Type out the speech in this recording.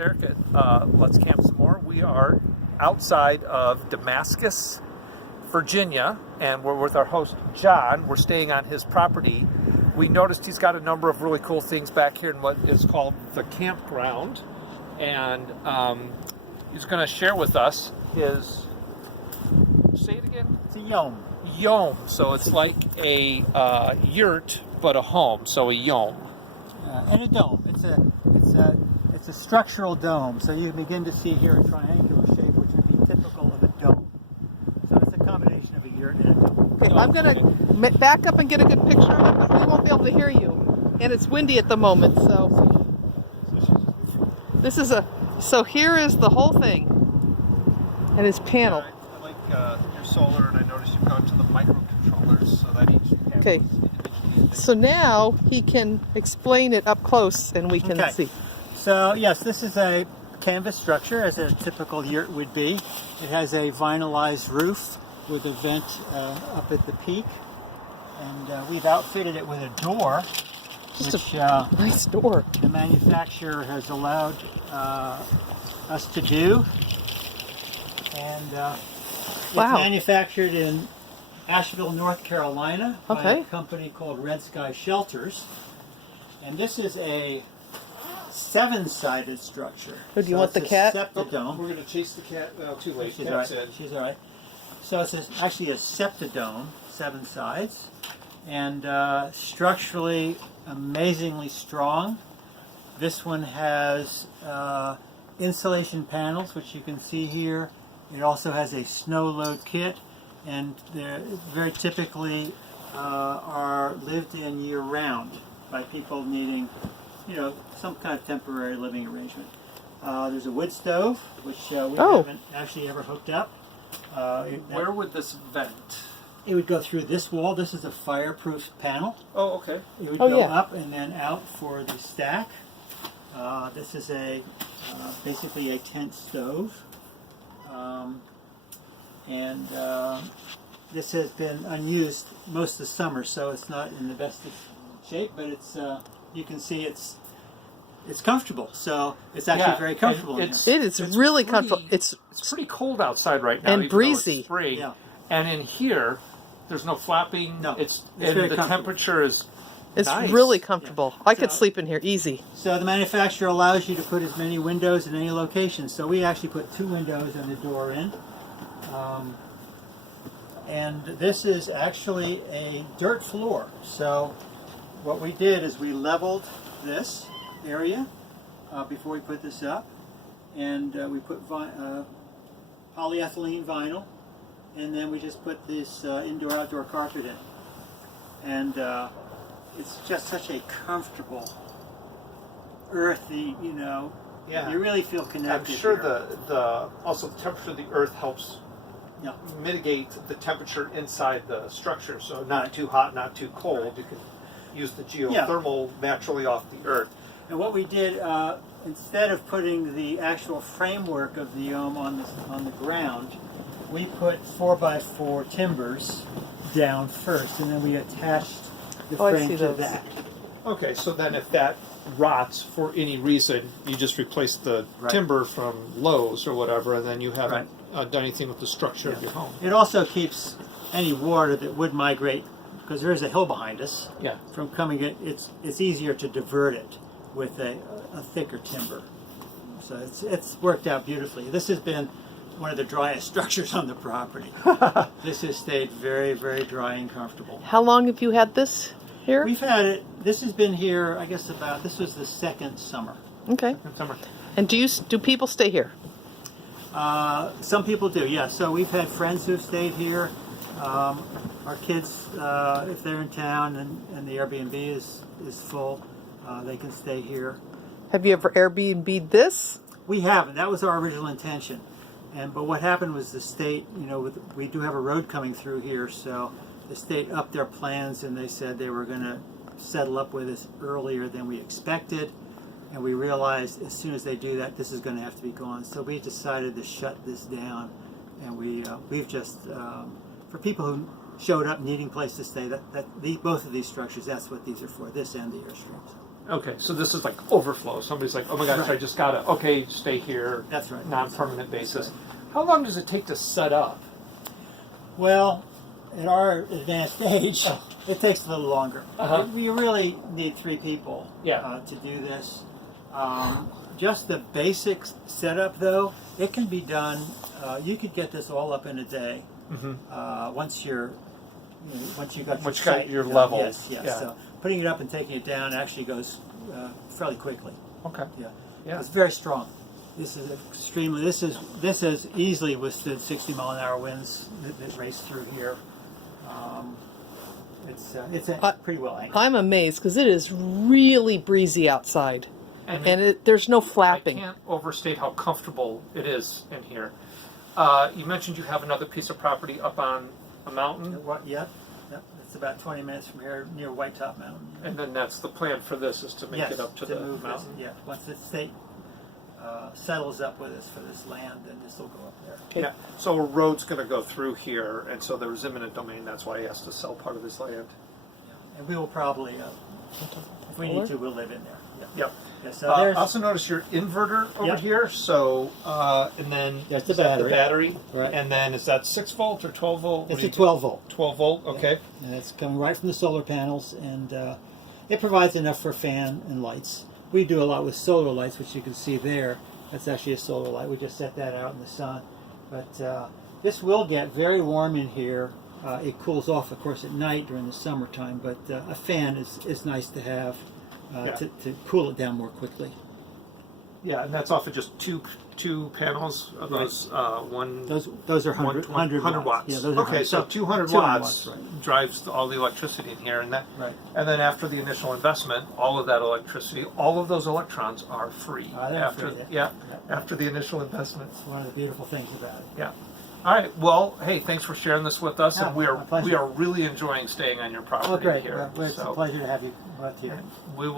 Eric at Let's Camp Some More. We are outside of Damascus, Virginia, and we're with our host, John. We're staying on his property. We noticed he's got a number of really cool things back here in what is called the campground, and he's going to share with us his, say it again? It's a Yome. Yome. So it's like a yurt, but a home, so a Yome. And a dome. It's a structural dome, so you begin to see here a triangular shape, which would be typical of a dome. So it's a combination of a yurt and a dome. Okay, I'm going to back up and get a good picture of it, because we won't be able to hear you. And it's windy at the moment, so. This is so here is the whole thing. And his panel. I like your solar, and I noticed you've gone to the microcontrollers, so that each panel Okay. is individually. So now he can explain it up close and we can see. So yes, this is a canvas structure, as a typical yurt would be. It has a vinylized roof with a vent up at the peak, and we've outfitted it with a door, which Nice door. the manufacturer has allowed us to do. And it's Wow. manufactured in Asheville, North Carolina, by Okay. a company called Red Sky Shelters. And this is a 7-sided structure. Oh, do you want it's the cat? A septidome. We're going to chase the cat. No, too late. She's Cat's all right. in. She's all right. So it's actually a septidome, 7 sides, and structurally amazingly strong. This one has insulation panels, which you can see here. It also has a snow load kit, and they're very typically are lived in year-round by people needing, some kind of temporary living arrangement. There's a wood stove, which we haven't actually ever hooked up. Where would this vent? It would go through this wall. This is a fireproof panel. Oh, okay. It would go up and then out for the stack. This is basically a tent stove. And this has been unused most of the summer, so it's not in the best of shape, but it's you can see it's comfortable. So it's actually very comfortable in here. It is really comfortable. It's pretty cold outside right now, and even though breezy. it's spring. Yeah. And in here, there's no flapping. No, and it's the very comfortable. temperature is nice. really comfortable. Yeah. I could sleep in here easy. So the manufacturer allows you to put as many windows in any location. So we actually put 2 windows and a door in. And this is actually a dirt floor. So what we did is we leveled this area before we put this up. And we put polyethylene vinyl. And then we just put this indoor-outdoor carpet in. And it's just such a comfortable, earthy, Yeah. you really feel connected. I'm sure here. also the temperature of the earth helps mitigate the temperature inside the structure, so not too hot, not too cold. Right. You can use the geothermal naturally off the earth. And what we did, instead of putting the actual framework of the Yome on the ground, we put 4x4 timbers down first, and then we attached the frame to that. Okay, so then if that rots for any reason, you just replace the timber from Lowe's or whatever, and then you haven't done anything with the structure of your home. It also keeps any water that would migrate, because there is a hill behind us, from coming in. It's easier to divert it with a thicker timber. So it's worked out beautifully. This has been one of the driest structures on the property. This has stayed very, very dry and comfortable. How long have you had this here? We've had it, this has been here, I guess this was the 2nd summer. Okay. Summer. And do people stay here? Some people do, yeah. So we've had friends who've stayed here. Our kids, if they're in town and the Airbnb is full, they can stay here. Have you ever Airbnb'd this? We haven't. That was our original intention. But what happened was the state, we do have a road coming through here, so the state upped their plans, and they said they were going to settle up with us earlier than we expected. And we realized as soon as they do that, this is going to have to be gone. So we decided to shut this down, and we've just, for people who showed up needing a place to stay, both of these structures, that's what these are for, this and the Airstreams. Okay, so this is like overflow. Somebody's like, oh my gosh, I Right. just gotta, okay, stay here. That's right. Non-permanent basis. That's How long does it take to set up? Well, at our advanced age, it takes a little longer. Uh-huh. You really need 3 people Yeah. to do this. Just the basic setup, though, it can be done. You could get this all up in a day once you're, once you got your Once you got site your done. level. Yes, yes. Yeah. So putting it up and taking it down actually goes fairly quickly. Okay. Yeah. Yeah. It's very strong. This is extremely. This has easily withstood 60-mile-an-hour winds that race through here. It's pretty well anchored. I'm amazed because it is really breezy outside, And and there's no I flapping. can't overstate how comfortable it is in here. You mentioned you have another piece of property up on a mountain, What? Yep. It's about 20 minutes from here, near White Top Mountain. and then that's the plan for this is to make Yes, it up to the move this, mountain. yeah. Once the state settles up with us for this land, then this will go up there. Yeah. So a road's going to go through here, and so there was eminent domain. That's why he has to sell part of his land. And we will probably, if we need to, we'll live in there. Yeah. Yep. Yeah, so there's, Also notice your inverter over Yep. here. So and then There's the is that battery. Right. and then is that 6 volt or 12 volt? What it's do a you- 12 volt. 12 volt. Okay. And it's coming right from the solar panels, and it provides enough for fan and lights. We do a lot with solar lights, which you can see there. That's actually a solar light. We just set that out in the sun. But this will get very warm in here. It cools off, of course, at night during the summertime, but a fan is nice to have Yeah. to cool it down more quickly. Yeah, and that's off of just two panels of Right. those one. Those are 100 watts. Yeah, those are Okay, 100. so 200 200 watts right. drives all the electricity in here, and that, Right. and then after the initial investment, all of that electricity, all of those electrons are free. They're after, free, yeah, yeah. after the initial investment. It's one of the beautiful things about it. Yeah. All right. Well, hey, thanks for sharing this with us, Yeah, and we my pleasure. are really enjoying staying on your property Oh, great. here. Well, it's a So pleasure to have you both here. we will.